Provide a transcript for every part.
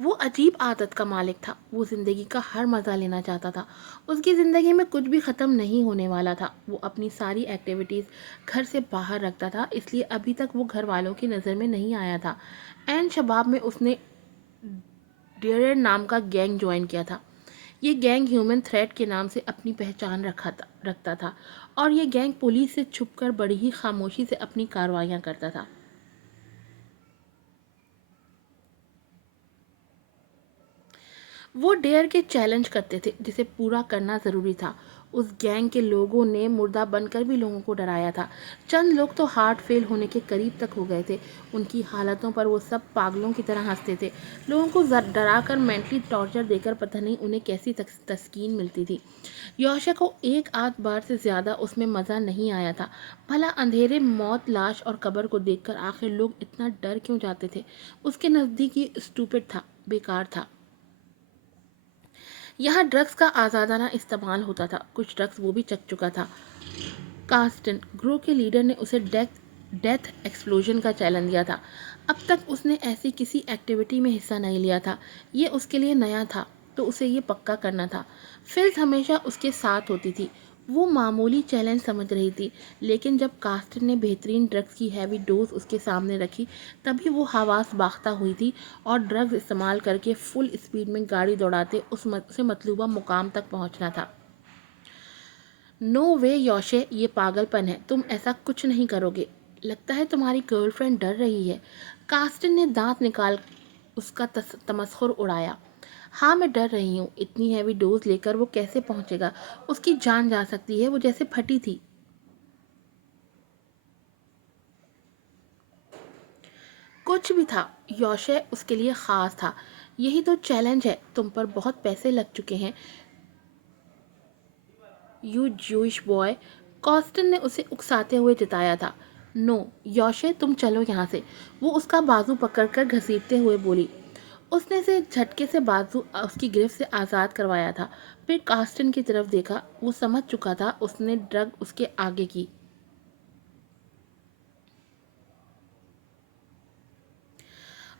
وہ عجیب عادت کا مالک تھا، وہ زندگی کا ہر مزہ لینا چاہتا تھا، اس کی زندگی میں کچھ بھی ختم نہیں ہونے والا تھا، وہ اپنی ساری ایکٹیویٹیز گھر سے باہر رکھتا تھا، اس لیے ابھی تک وہ گھر والوں کی نظر میں نہیں آیا تھا۔ این شباب میں اس نے ڈیرر نام کا گینگ جوائن کیا تھا۔ یہ گینگ ہیومن تھریٹ کے نام سے اپنی پہچان رکھتا تھا اور یہ گینگ پولیس سے چھپ کر بڑی ہی خاموشی سے اپنی کارروائیاں کرتا تھا۔ وہ ڈیئر کے چیلنج کرتے تھے جسے پورا کرنا ضروری تھا۔ اس گینگ کے لوگوں نے مردہ بن کر بھی لوگوں کو ڈرایا تھا۔ چند لوگ تو ہارٹ فیل ہونے کے قریب تک ہو گئے تھے۔ ان کی حالتوں پر وہ سب پاگلوں کی طرح ہنستے تھے۔ لوگوں کو ڈرا کر مینٹلی ٹارچر دے کر پتہ نہیں انہیں کیسی تسکین ملتی تھی۔ یوشے کو ایک آدھ بار سے زیادہ اس میں مزہ نہیں آیا تھا۔ بھلا اندھیرے، موت، لاش اور قبر کو دیکھ کر آخر لوگ اتنا ڈر کیوں جاتے تھے؟ اس کے نزدیک یہ اسٹوپڈ تھا، بیکار تھا۔ یہاں ڈرگز کا آزادانہ استعمال ہوتا تھا، کچھ ڈرگز وہ بھی چکھ چکا تھا۔ کارسٹن، گروہ کے لیڈر نے اسے ڈیتھ ایکسپلوژن کا چیلنج دیا تھا۔ اب تک اس نے ایسی کسی ایکٹیویٹی میں حصہ نہیں لیا تھا، یہ اس کے لیے نیا تھا، تو اسے یہ پکا کرنا تھا۔ فلز ہمیشہ اس کے ساتھ ہوتی تھی، وہ معمولی چیلنج سمجھ رہی تھی، لیکن جب کارسٹن نے بہترین ڈرگز کی ہیوی ڈوز اس کے سامنے رکھی تبھی وہ حواس باختہ ہوئی تھی اور ڈرگز استعمال کر کے فل اسپیڈ میں گاڑی دوڑاتے اسے مطلوبہ مقام تک پہنچنا تھا۔ نو وے یوشے، یہ پاگل پن ہے، تم ایسا کچھ نہیں کرو گے، لگتا ہے تمہاری گرل فرینڈ ڈر رہی ہے۔ کارسٹن نے دانت نکال اس کا تمسخر اڑایا۔ ہاں میں ڈر رہی ہوں، اتنی ہیوی ڈوز لے کر وہ کیسے پہنچے گا؟ اس کی جان جا سکتی ہے، وہ جیسے پھٹی تھی۔ کچھ بھی تھا، یوشے اس کے لیے خاص تھا۔ یہی تو چیلنج ہے، تم پر بہت پیسے لگ چکے ہیں، یو جوئش بوائے، کارسٹن نے اسے اکساتے ہوئے جتایا تھا۔ نو، یوشے تم چلو یہاں سے، وہ اس کا بازو پکڑ کر گھسیٹتے ہوئے بولی۔ اس نے اسے جھٹکے سے بازو اس کی گرفت سے آزاد کروایا تھا، پھر کارسٹن کی طرف دیکھا، وہ سمجھ چکا تھا اس نے ڈرگ اس کے آگے کی۔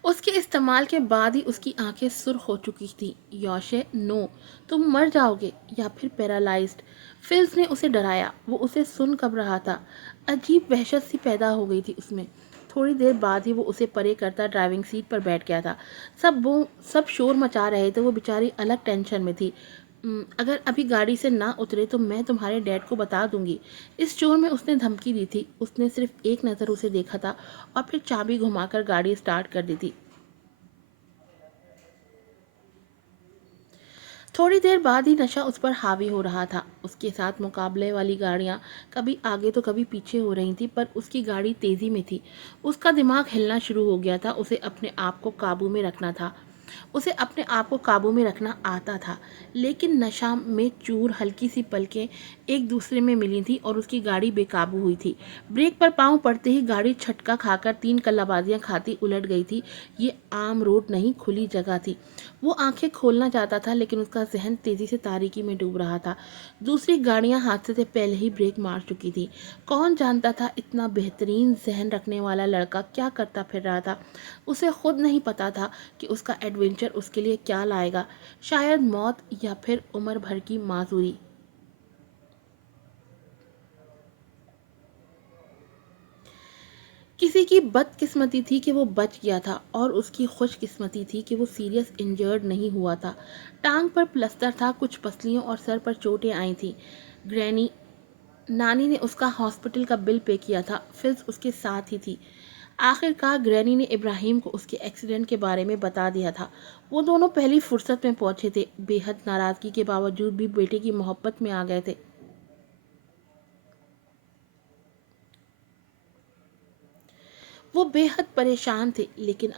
اس کے استعمال کے بعد ہی اس کی آنکھیں سرخ ہو چکی تھی۔ یوشے، نو، تم مر جاؤ گے یا پھر پیرالائزڈ۔ فلز نے اسے ڈرایا، وہ اسے سن کب رہا تھا۔ عجیب وحشت سی پیدا ہو گئی تھی اس میں۔ تھوڑی دیر بعد ہی وہ اسے پرے کرتا ڈرائیونگ سیٹ پر بیٹھ گیا تھا۔ سب شور مچا رہے تھے، وہ بیچاری الگ ٹینشن میں تھی۔ اگر ابھی گاڑی سے نہ اترے تو میں تمہارے ڈیڈ کو بتا دوں گی، اس شور میں اس نے دھمکی دی تھی۔ اس نے صرف ایک نظر اسے دیکھا تھا اور پھر چابی گھما کر گاڑی سٹارٹ کر دی تھی۔ تھوڑی دیر بعد ہی نشہ اس پر حاوی ہو رہا تھا۔ اس کے ساتھ مقابلے والی گاڑیاں کبھی آگے تو کبھی پیچھے ہو رہی تھیں، پر اس کی گاڑی تیزی میں تھی۔ اس کا دماغ ہلنا شروع ہو گیا تھا، اسے اپنے آپ کو قابو میں رکھنا تھا۔ اسے اپنے آپ کو قابو میں رکھنا آتا تھا، لیکن نشہ میں چور ہلکی سی پلکیں ایک دوسرے میں ملی تھیں اور اس کی گاڑی بے قابو ہوئی تھی۔ بریک پر پاؤں پڑتے ہی گاڑی چھٹکا کھا کر تین کلا بازیاں کھاتی الٹ گئی تھی۔ یہ عام روڈ نہیں، کھلی جگہ تھی۔ وہ آنکھیں کھولنا چاہتا تھا لیکن اس کا ذہن تیزی سے تاریکی میں ڈوب رہا تھا۔ دوسری گاڑیاں حادثے سے پہلے ہی بریک مار چکی تھی۔ کون جانتا تھا اتنا بہترین ذہن رکھنے والا لڑکا کیا کرتا پھر رہا تھا؟ اسے خود نہیں پتا تھا کہ اس کا ایڈونچر اس کے لیے کیا لائے گا، شاید موت یا پھر عمر بھر کی معذوری۔ کسی کی بد قسمتی تھی کہ وہ بچ گیا تھا اور اس کی خوش قسمتی تھی کہ وہ سیریس انجرڈ نہیں ہوا تھا۔ ٹانگ پر پلسٹر تھا، کچھ پسلیوں اور سر پر چوٹیں آئی تھیں۔ نانی نے اس کا ہاسپٹل کا بل پے کیا تھا، فلز اس کے ساتھ ہی تھی۔ آخر کار گرینی نے ابراہیم کو اس کے ایکسیڈنٹ کے بارے میں بتا دیا تھا۔ وہ دونوں پہلی فرصت میں پہنچے تھے، بے حد ناراضگی کے باوجود بھی بیٹے کی محبت میں آ گئے تھے۔ وہ بے حد پریشان تھے، لیکن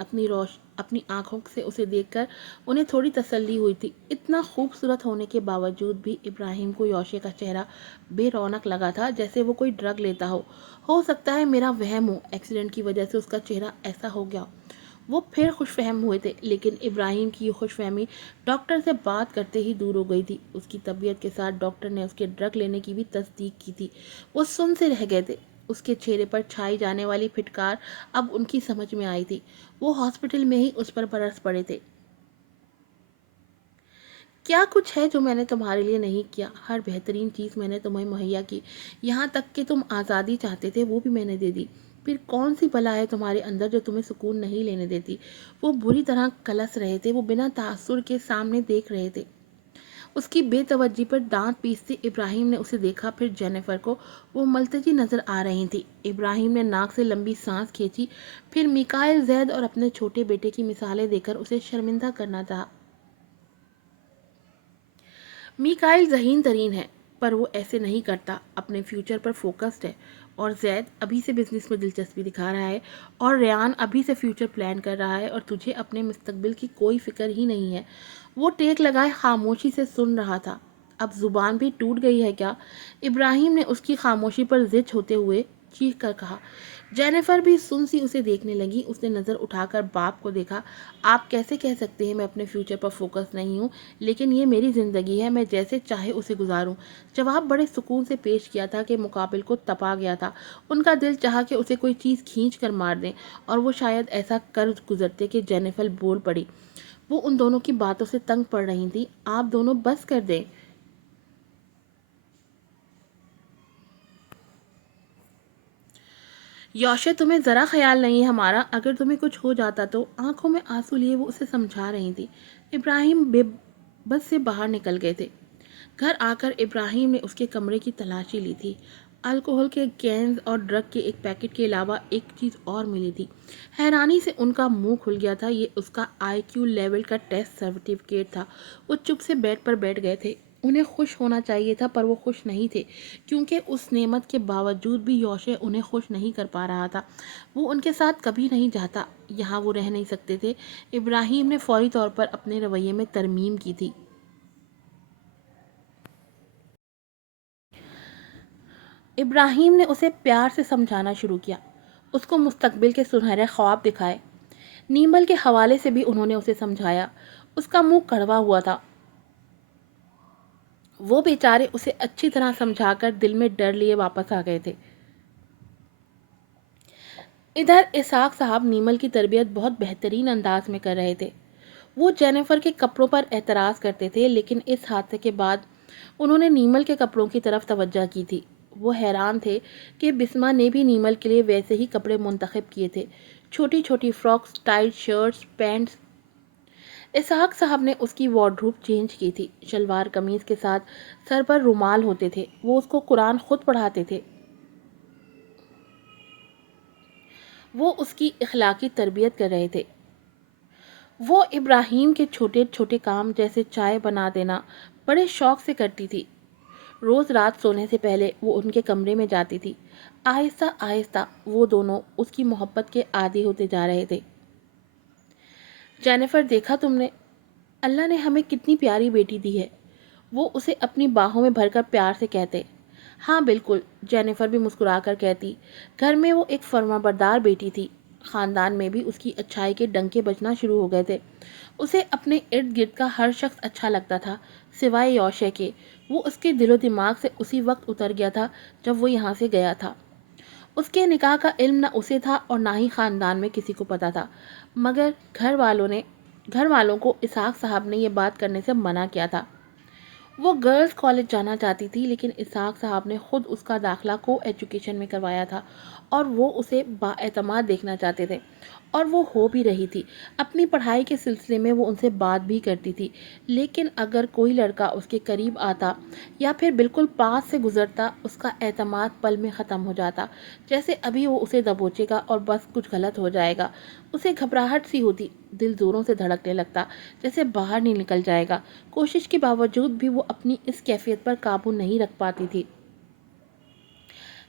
اپنی آنکھوں سے اسے دیکھ کر انہیں تھوڑی تسلی ہوئی تھی۔ اتنا خوبصورت ہونے کے باوجود بھی ابراہیم کو یوشے کا چہرہ بے رونق لگا تھا، جیسے وہ کوئی ڈرگ لیتا ہو۔ ہو سکتا ہے میرا وہم ہو، ایکسیڈنٹ کی وجہ سے اس کا چہرہ ایسا ہو گیا۔ وہ پھر خوش فہم ہوئے تھے، لیکن ابراہیم کی یہ خوش فہمی ڈاکٹر سے بات کرتے ہی دور ہو گئی تھی۔ اس کی طبیعت کے ساتھ ڈاکٹر نے اس کے ڈرگ لینے کی بھی تصدیق کی تھی۔ وہ سن سے رہ گئے تھے۔ اس کے چہرے پر چھائی جانے والی پھٹکار اب ان کی سمجھ میں آئی تھی۔ وہ ہاسپٹل میں ہی اس پر برس پڑے تھے۔ کیا کچھ ہے جو میں نے تمہارے لیے نہیں کیا؟ ہر بہترین چیز میں نے تمہیں مہیا کی، یہاں تک کہ تم آزادی چاہتے تھے وہ بھی میں نے دے دی۔ پھر کون سی بلا ہے تمہارے اندر جو تمہیں سکون نہیں لینے دیتی؟ وہ بری طرح کلس رہے تھے، وہ بنا تاثر کے سامنے دیکھ رہے تھے۔ اس کی بے توجہی پر دانت پیستے ابراہیم نے اسے دیکھا، پھر جینیفر کو۔ وہ ملتجی نظر آ رہی تھی۔ ابراہیم نے ناک سے لمبی سانس کھینچی، پھر میکائل، زید اور اپنے چھوٹے بیٹے کی مثالیں دے کر اسے شرمندہ کرنا چاہا۔ میکائل ذہین ترین ہے، پر وہ ایسے نہیں کرتا، اپنے فیوچر پر فوکسڈ ہے۔ اور زید ابھی سے بزنس میں دلچسپی دکھا رہا ہے، اور ریان ابھی سے فیوچر پلان کر رہا ہے، اور تجھے اپنے مستقبل کی کوئی فکر ہی نہیں ہے۔ وہ ٹیک لگائے خاموشی سے سن رہا تھا۔ اب زبان بھی ٹوٹ گئی ہے کیا؟ ابراہیم نے اس کی خاموشی پر ضد ہوتے ہوئے چیخ کر کہا۔ جینیفر بھی سن سی اسے دیکھنے لگی۔ اس نے نظر اٹھا کر باپ کو دیکھا۔ آپ کیسے کہہ سکتے ہیں میں اپنے فیوچر پر فوکس نہیں ہوں؟ لیکن یہ میری زندگی ہے، میں جیسے چاہے اسے گزاروں۔ جواب بڑے سکون سے پیش کیا تھا کہ مقابل کو تپا گیا تھا۔ ان کا دل چاہا کہ اسے کوئی چیز کھینچ کر مار دیں، اور وہ شاید ایسا کر گزرتے کہ جینیفر بول پڑی۔ وہ ان دونوں کی باتوں سے تنگ پڑ رہی تھی۔ آپ دونوں بس کر دیں۔ یوشے، تمہیں ذرا خیال نہیں ہے ہمارا؟ اگر تمہیں کچھ ہو جاتا تو؟ آنکھوں میں آنسو لیے وہ اسے سمجھا رہی تھی۔ ابراہیم بے بس سے باہر نکل گئے تھے۔ گھر آ کر ابراہیم نے اس کے کمرے کی تلاشی لی تھی۔ الکوہل کے کینز اور ڈرگ کے ایک پیکٹ کے علاوہ ایک چیز اور ملی تھی۔ حیرانی سے ان کا منہ کھل گیا تھا۔ یہ اس کا آئی کیو لیول کا ٹیسٹ سرٹیفکیٹ تھا۔ وہ چپ سے بیڈ پر بیٹھ گئے تھے۔ انہیں خوش ہونا چاہیے تھا، پر وہ خوش نہیں تھے، کیونکہ اس نعمت کے باوجود بھی یوشے انہیں خوش نہیں کر پا رہا تھا۔ وہ ان کے ساتھ کبھی نہیں جاتا، یہاں وہ رہ نہیں سکتے تھے۔ ابراہیم نے فوری طور پر اپنے رویے میں ترمیم کی تھی۔ ابراہیم نے اسے پیار سے سمجھانا شروع کیا، اس کو مستقبل کے سنہرے خواب دکھائے۔ نیمل کے حوالے سے بھی انہوں نے اسے سمجھایا۔ اس کا منہ کڑوا ہوا تھا۔ وہ بیچارے اسے اچھی طرح سمجھا کر دل میں ڈر لیے واپس آ گئے تھے۔ ادھر اسحاق صاحب نیمل کی تربیت بہت بہترین انداز میں کر رہے تھے۔ وہ جینیفر کے کپڑوں پر اعتراض کرتے تھے، لیکن اس حادثے کے بعد انہوں نے نیمل کے کپڑوں کی طرف توجہ کی تھی۔ وہ حیران تھے کہ بسما نے بھی نیمل کے لیے ویسے ہی کپڑے منتخب کیے تھے، چھوٹی چھوٹی فراکس، ٹائٹ شرٹس، پینٹس۔ اسحاق صاحب نے اس کی وارڈروب چینج کی تھی۔ شلوار قمیض کے ساتھ سر پر رومال ہوتے تھے۔ وہ اس کو قرآن خود پڑھاتے تھے۔ وہ اس کی اخلاقی تربیت کر رہے تھے۔ وہ ابراہیم کے چھوٹے چھوٹے کام جیسے چائے بنا دینا بڑے شوق سے کرتی تھی۔ روز رات سونے سے پہلے وہ ان کے کمرے میں جاتی تھی۔ آہستہ آہستہ وہ دونوں اس کی محبت کے عادی ہوتے جا رہے تھے۔ جینیفر، دیکھا تم نے، اللہ نے ہمیں کتنی پیاری بیٹی دی ہے، وہ اسے اپنی باہوں میں بھر کر پیار سے کہتے۔ ہاں بالکل، جینیفر بھی مسکرا کر کہتی۔ گھر میں وہ ایک فرمانبردار بیٹی تھی۔ خاندان میں بھی اس کی اچھائی کے ڈنکے بجنا شروع ہو گئے تھے۔ اسے اپنے ارد گرد کا ہر شخص اچھا لگتا تھا، سوائے یوشے کے۔ وہ اس کے دل و دماغ سے اسی وقت اتر گیا تھا جب وہ یہاں سے گیا تھا۔ اس کے نکاح کا علم نہ اسے تھا اور نہ ہی خاندان میں کسی کو پتا تھا، مگر گھر والوں کو اسحاق صاحب نے یہ بات کرنے سے منع کیا تھا۔ وہ گرلز کالج جانا چاہتی تھی، لیکن اسحاق صاحب نے خود اس کا داخلہ کو ایجوکیشن میں کروایا تھا، اور وہ اسے بااعتماد دیکھنا چاہتے تھے، اور وہ ہو بھی رہی تھی۔ اپنی پڑھائی کے سلسلے میں وہ ان سے بات بھی کرتی تھی، لیکن اگر کوئی لڑکا اس کے قریب آتا یا پھر بالکل پاس سے گزرتا، اس کا اعتماد پل میں ختم ہو جاتا، جیسے ابھی وہ اسے دبوچے گا اور بس کچھ غلط ہو جائے گا۔ اسے گھبراہٹ سی ہوتی، دل زوروں سے دھڑکنے لگتا، جیسے باہر نہیں نکل جائے گا۔ کوشش کے باوجود بھی وہ اپنی اس کیفیت پر قابو نہیں رکھ پاتی تھی۔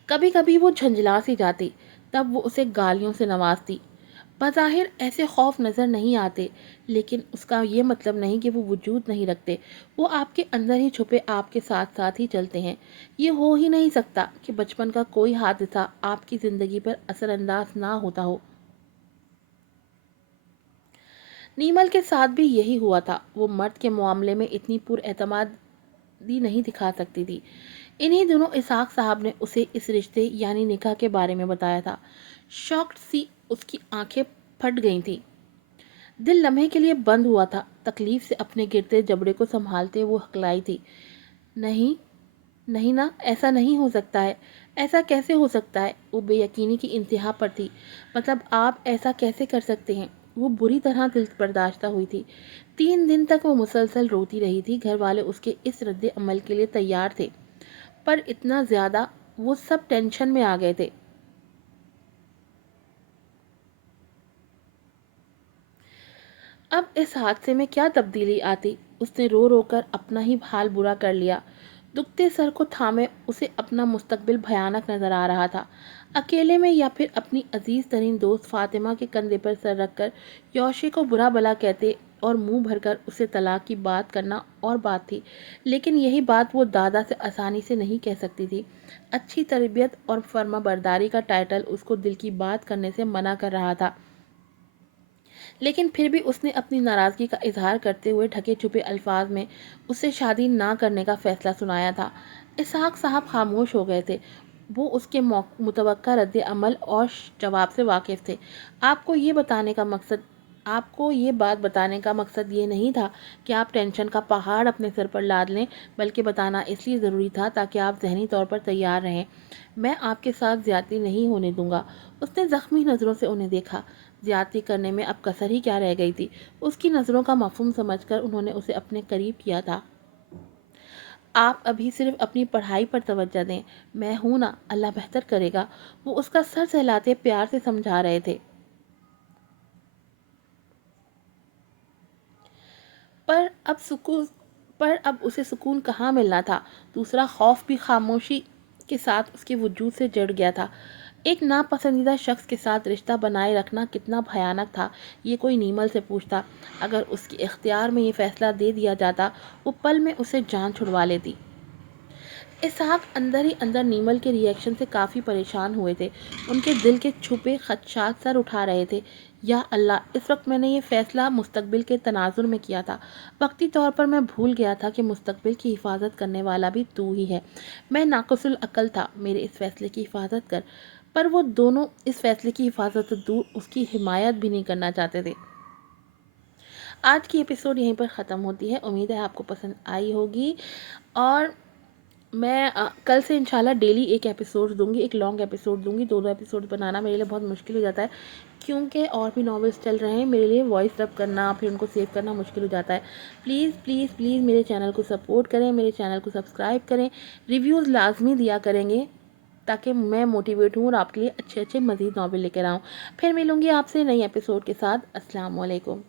کبھی کبھی وہ جھنجھلا سی جاتی، تب وہ اسے گالیوں سے نوازتی۔ بظاہر ایسے خوف نظر نہیں آتے، لیکن اس کا یہ مطلب نہیں کہ وہ وجود نہیں رکھتے۔ وہ آپ کے اندر ہی چھپے آپ کے ساتھ ساتھ ہی چلتے ہیں۔ یہ ہو ہی نہیں سکتا کہ بچپن کا کوئی حادثہ آپ کی زندگی پر اثر انداز نہ ہوتا ہو۔ نیمل کے ساتھ بھی یہی ہوا تھا۔ وہ مرد کے معاملے میں اتنی پر اعتمادی نہیں دکھا سکتی تھی۔ انہی دنوں اسحاق صاحب نے اسے اس رشتے یعنی نکاح کے بارے میں بتایا تھا۔ شاکڈ سی اس کی آنکھیں پھٹ گئی تھیں۔ دل لمحے کے لیے بند ہوا تھا۔ تکلیف سے اپنے گرتے جبڑے کو سنبھالتے وہ ہکلائی تھی، نہیں نہیں نا، ایسا نہیں ہو سکتا ہے، ایسا کیسے ہو سکتا ہے؟ وہ بے یقینی کی انتہا پر تھی۔ مطلب آپ ایسا کیسے کر سکتے ہیں؟ وہ بری طرح دل برداشتہ ہوئی تھی۔ 3 دن تک وہ مسلسل روتی رہی تھی۔ گھر والے اس کے اس رد عمل کے لیے تیار تھے، پر اتنا زیادہ، وہ سب ٹینشن میں آ گئے تھے۔ اب اس حادثے میں کیا تبدیلی آتی؟ اس نے رو رو کر اپنا ہی حال برا کر لیا۔ دکھتے سر کو تھامے اسے اپنا مستقبل بھیانک نظر آ رہا تھا۔ اکیلے میں یا پھر اپنی عزیز ترین دوست فاطمہ کے کندھے پر سر رکھ کر یوشی کو برا بھلا کہتے اور منہ بھر کر اسے طلاق کی بات کرنا اور بات تھی، لیکن یہی بات وہ دادا سے آسانی سے نہیں کہہ سکتی تھی۔ اچھی تربیت اور فرما برداری کا ٹائٹل اس کو دل کی بات کرنے سے منع کر رہا تھا، لیکن پھر بھی اس نے اپنی ناراضگی کا اظہار کرتے ہوئے ڈھکے چھپے الفاظ میں اسے شادی نہ کرنے کا فیصلہ سنایا تھا۔ اسحاق صاحب خاموش ہو گئے تھے۔ وہ اس کے متوقع رد عمل اور جواب سے واقف تھے۔ آپ کو یہ بات بتانے کا مقصد یہ نہیں تھا کہ آپ ٹینشن کا پہاڑ اپنے سر پر لاد لیں، بلکہ بتانا اس لیے ضروری تھا تاکہ آپ ذہنی طور پر تیار رہیں۔ میں آپ کے ساتھ زیادتی نہیں ہونے دوں گا۔ اس نے زخمی نظروں سے انہیں دیکھا۔ زیادتی کرنے میں اب کسر ہی کیا رہ گئی تھی؟ اس کی نظروں کا مفہوم سمجھ کر انہوں نے اسے اپنے قریب کیا تھا۔ آپ ابھی صرف اپنی پڑھائی پر توجہ دیں، میں ہوں نا، اللہ بہتر کرے گا۔ وہ اس کا سر سہلاتے پیار سے سمجھا رہے تھے۔ پر اب اسے سکون کہاں ملنا تھا؟ دوسرا خوف بھی خاموشی کے ساتھ اس کے وجود سے جڑ گیا تھا۔ ایک ناپسندیدہ شخص کے ساتھ رشتہ بنائے رکھنا کتنا بھیانک تھا، یہ کوئی نیمل سے پوچھتا۔ اگر اس کے اختیار میں یہ فیصلہ دے دیا جاتا، وہ پل میں اسے جان چھڑوا لیتی۔ اسحاق اندر ہی اندر نیمل کے ری ایکشن سے کافی پریشان ہوئے تھے۔ ان کے دل کے چھپے خدشات سر اٹھا رہے تھے۔ یا اللہ، اس وقت میں نے یہ فیصلہ مستقبل کے تناظر میں کیا تھا۔ وقتی طور پر میں بھول گیا تھا کہ مستقبل کی حفاظت کرنے والا بھی تو ہی ہے۔ میں ناقص العقل تھا، میرے اس فیصلے کی حفاظت کر۔ پر وہ دونوں اس فیصلے کی حفاظت سے دور اس کی حمایت بھی نہیں کرنا چاہتے تھے۔ آج کی ایپیسوڈ یہیں پر ختم ہوتی ہے۔ امید ہے آپ کو پسند آئی ہوگی، اور میں کل سے انشاءاللہ ڈیلی ایک ایپیسوڈ دوں گی، ایک لانگ ایپیسوڈ دوں گی۔ دو ایپیسوڈ بنانا میرے لیے بہت مشکل ہو جاتا ہے، کیونکہ اور بھی ناولس چل رہے ہیں۔ میرے لیے وائس ڈب کرنا، پھر ان کو سیو کرنا مشکل ہو جاتا ہے۔ پلیز پلیز پلیز میرے چینل کو سپورٹ کریں، میرے چینل کو سبسکرائب کریں، ریویوز لازمی دیا کریں گے تاکہ میں موٹیویٹ ہوں اور آپ کے لیے اچھے اچھے مزید ناول لے کر آؤں۔ پھر ملوں گی آپ سے نئی ایپیسوڈ کے ساتھ۔ السلام علیکم۔